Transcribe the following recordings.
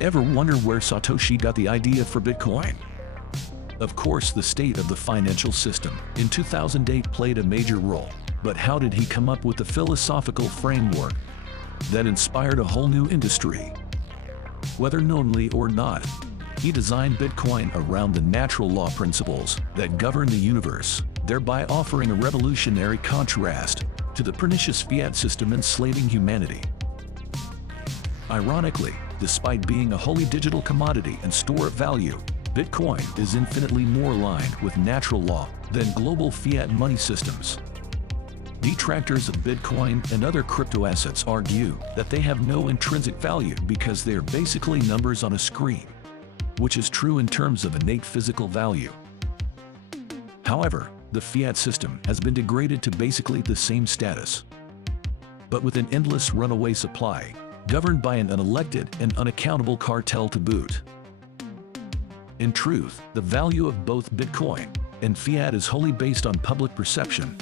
Ever wonder where Satoshi got the idea for Bitcoin? Of course, the state of the financial system in 2008 played a major role. But how did he come up with the philosophical framework that inspired a whole new industry? Whether knowingly or not, he designed Bitcoin around the natural law principles that govern the universe, thereby offering a revolutionary contrast to the pernicious fiat system enslaving humanity. Ironically, despite being a wholly digital commodity and store of value, Bitcoin is infinitely more aligned with natural law than global fiat money systems. Detractors of Bitcoin and other crypto assets argue that they have no intrinsic value because they are basically numbers on a screen, which is true in terms of innate physical value. However, the fiat system has been degraded to basically the same status, but with an endless runaway supply, governed by an unelected and unaccountable cartel to boot. In truth, the value of both Bitcoin and fiat is wholly based on public perception,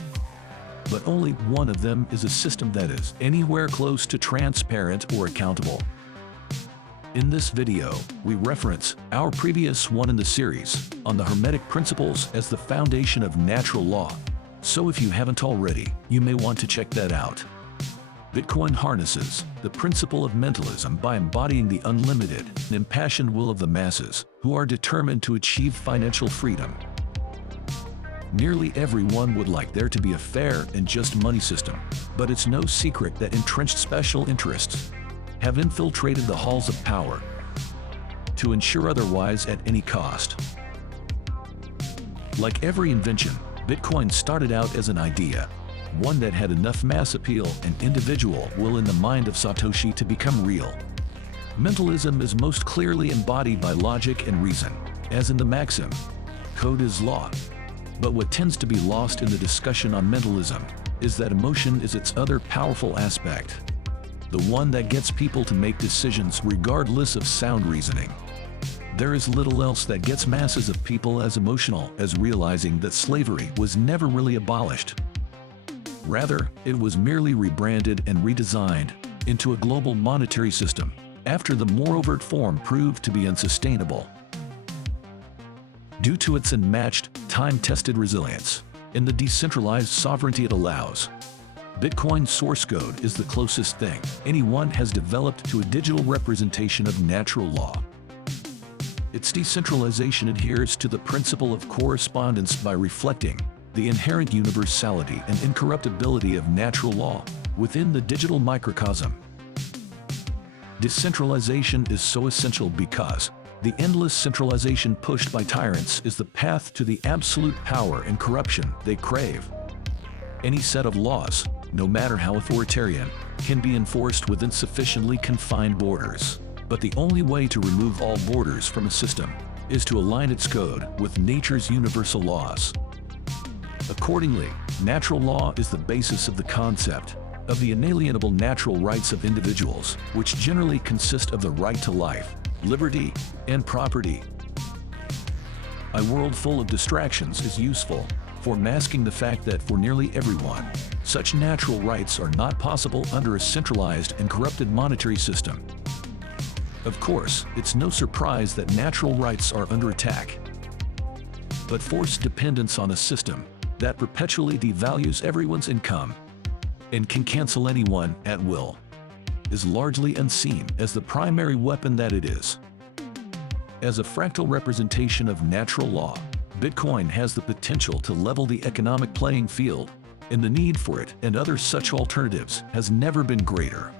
but only one of them is a system that is anywhere close to transparent or accountable. In this video, we reference our previous one in the series on the Hermetic principles as the foundation of natural law, so if you haven't already, you may want to check that out. Bitcoin harnesses the principle of mentalism by embodying the unlimited and impassioned will of the masses who are determined to achieve financial freedom. Nearly everyone would like there to be a fair and just money system, but it's no secret that entrenched special interests have infiltrated the halls of power to ensure otherwise at any cost. Like every invention, Bitcoin started out as an idea, one that had enough mass appeal and individual will in the mind of Satoshi to become real. Mentalism is most clearly embodied by logic and reason, as in the maxim, "Code is law." But what tends to be lost in the discussion on mentalism is that emotion is its other powerful aspect, the one that gets people to make decisions regardless of sound reasoning. There is little else that gets masses of people as emotional as realizing that slavery was never really abolished. Rather, it was merely rebranded and redesigned into a global monetary system after the more overt form proved to be unsustainable. Due to its unmatched, time-tested resilience and the decentralized sovereignty it allows, Bitcoin's source code is the closest thing anyone has developed to a digital representation of natural law. Its decentralization adheres to the principle of correspondence by reflecting the inherent universality and incorruptibility of natural law within the digital microcosm. Decentralization is so essential because the endless centralization pushed by tyrants is the path to the absolute power and corruption they crave. Any set of laws, no matter how authoritarian, can be enforced within sufficiently confined borders. But the only way to remove all borders from a system is to align its code with nature's universal laws. Accordingly, natural law is the basis of the concept of the inalienable natural rights of individuals, which generally consist of the right to life, liberty, and property. A world full of distractions is useful for masking the fact that for nearly everyone, such natural rights are not possible under a centralized and corrupted monetary system. Of course, it's no surprise that natural rights are under attack. But forced dependence on a system that perpetually devalues everyone's income and can cancel anyone at will is largely unseen as the primary weapon that it is. As a fractal representation of natural law, Bitcoin has the potential to level the economic playing field, and the need for it and other such alternatives has never been greater.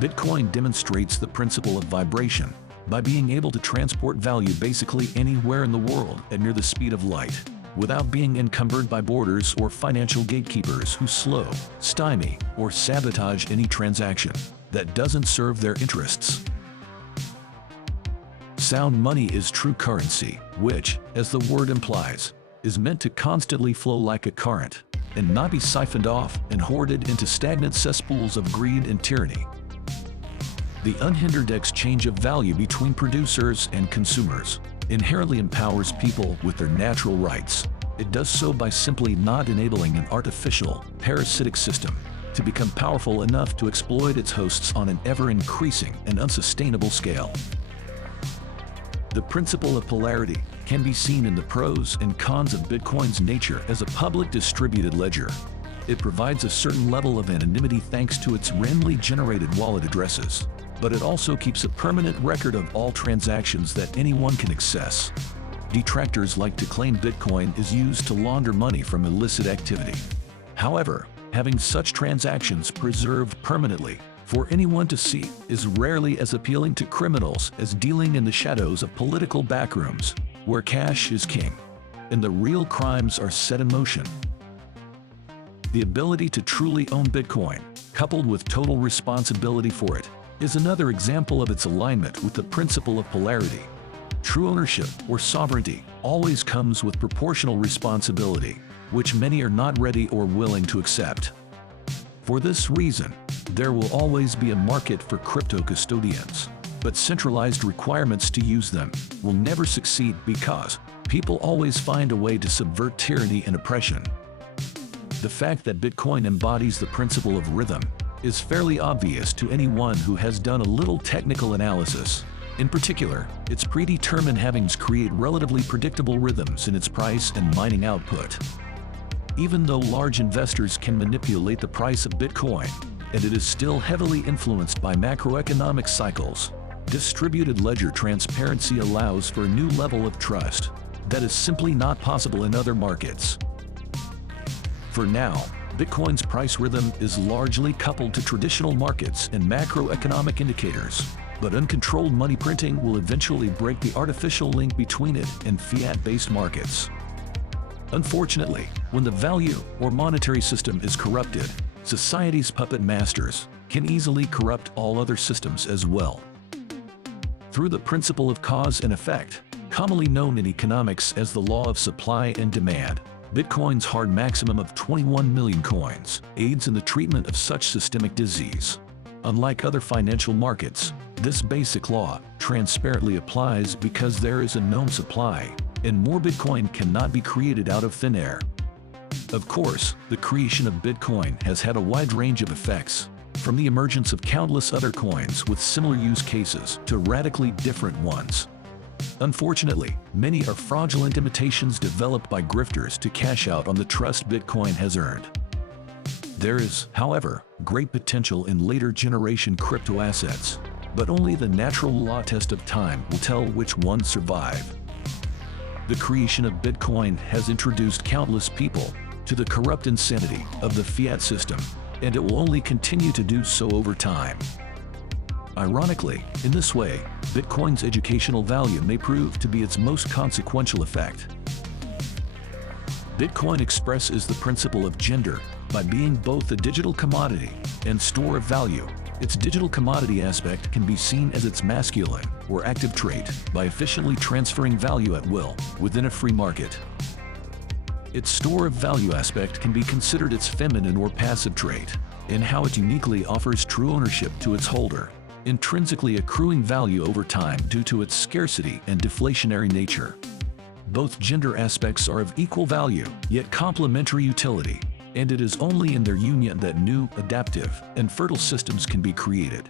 Bitcoin demonstrates the principle of vibration by being able to transport value basically anywhere in the world at near the speed of light, without being encumbered by borders or financial gatekeepers who slow, stymie, or sabotage any transaction that doesn't serve their interests. Sound money is true currency, which, as the word implies, is meant to constantly flow like a current and not be siphoned off and hoarded into stagnant cesspools of greed and tyranny. The unhindered exchange of value between producers and consumers inherently empowers people with their natural rights. It does so by simply not enabling an artificial, parasitic system to become powerful enough to exploit its hosts on an ever-increasing and unsustainable scale. The principle of polarity can be seen in the pros and cons of Bitcoin's nature as a public distributed ledger. It provides a certain level of anonymity thanks to its randomly generated wallet addresses, but it also keeps a permanent record of all transactions that anyone can access. Detractors like to claim Bitcoin is used to launder money from illicit activity. However, having such transactions preserved permanently for anyone to see is rarely as appealing to criminals as dealing in the shadows of political backrooms, where cash is king, and the real crimes are set in motion. The ability to truly own Bitcoin, coupled with total responsibility for it, is another example of its alignment with the principle of polarity. True ownership, or sovereignty, always comes with proportional responsibility, which many are not ready or willing to accept. For this reason, there will always be a market for crypto custodians, but centralized requirements to use them will never succeed because people always find a way to subvert tyranny and oppression. The fact that Bitcoin embodies the principle of rhythm is fairly obvious to anyone who has done a little technical analysis. In particular, its predetermined havings create relatively predictable rhythms in its price and mining output. Even though large investors can manipulate the price of Bitcoin, and it is still heavily influenced by macroeconomic cycles, distributed ledger transparency allows for a new level of trust that is simply not possible in other markets. For now, Bitcoin's price rhythm is largely coupled to traditional markets and macroeconomic indicators, but uncontrolled money printing will eventually break the artificial link between it and fiat-based markets. Unfortunately, when the value or monetary system is corrupted, society's puppet masters can easily corrupt all other systems as well. Through the principle of cause and effect, commonly known in economics as the law of supply and demand, Bitcoin's hard maximum of 21 million coins aids in the treatment of such systemic disease. Unlike other financial markets, this basic law transparently applies because there is a known supply, and more Bitcoin cannot be created out of thin air. Of course, the creation of Bitcoin has had a wide range of effects, from the emergence of countless other coins with similar use cases to radically different ones. Unfortunately, many are fraudulent imitations developed by grifters to cash out on the trust Bitcoin has earned. There is, however, great potential in later generation crypto assets, but only the natural law test of time will tell which ones survive. The creation of Bitcoin has introduced countless people to the corrupt insanity of the fiat system, and it will only continue to do so over time. Ironically, in this way, Bitcoin's educational value may prove to be its most consequential effect. Bitcoin expresses the principle of gender by being both a digital commodity and store of value. Its digital commodity aspect can be seen as its masculine or active trait by efficiently transferring value at will within a free market. Its store of value aspect can be considered its feminine or passive trait in how it uniquely offers true ownership to its holder, intrinsically accruing value over time due to its scarcity and deflationary nature. Both gender aspects are of equal value, yet complementary utility, and it is only in their union that new, adaptive, and fertile systems can be created.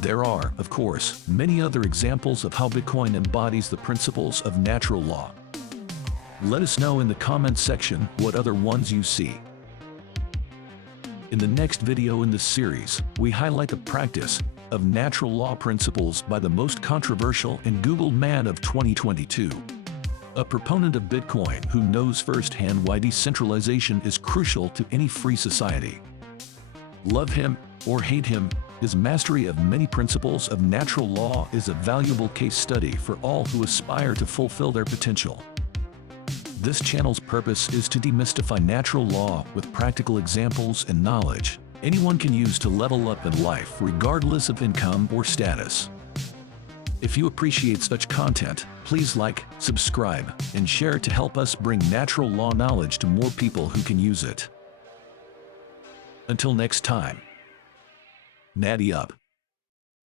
There are, of course, many other examples of how Bitcoin embodies the principles of natural law. Let us know in the comments section what other ones you see. In the next video in this series, we highlight the practice of natural law principles by the most controversial and Googled man of 2022. A proponent of Bitcoin who knows firsthand why decentralization is crucial to any free society. Love him or hate him, his mastery of many principles of natural law is a valuable case study for all who aspire to fulfill their potential. This channel's purpose is to demystify natural law with practical examples and knowledge anyone can use to level up in life regardless of income or status. If you appreciate such content, please like, subscribe, and share to help us bring natural law knowledge to more people who can use it. Until next time, Natty up.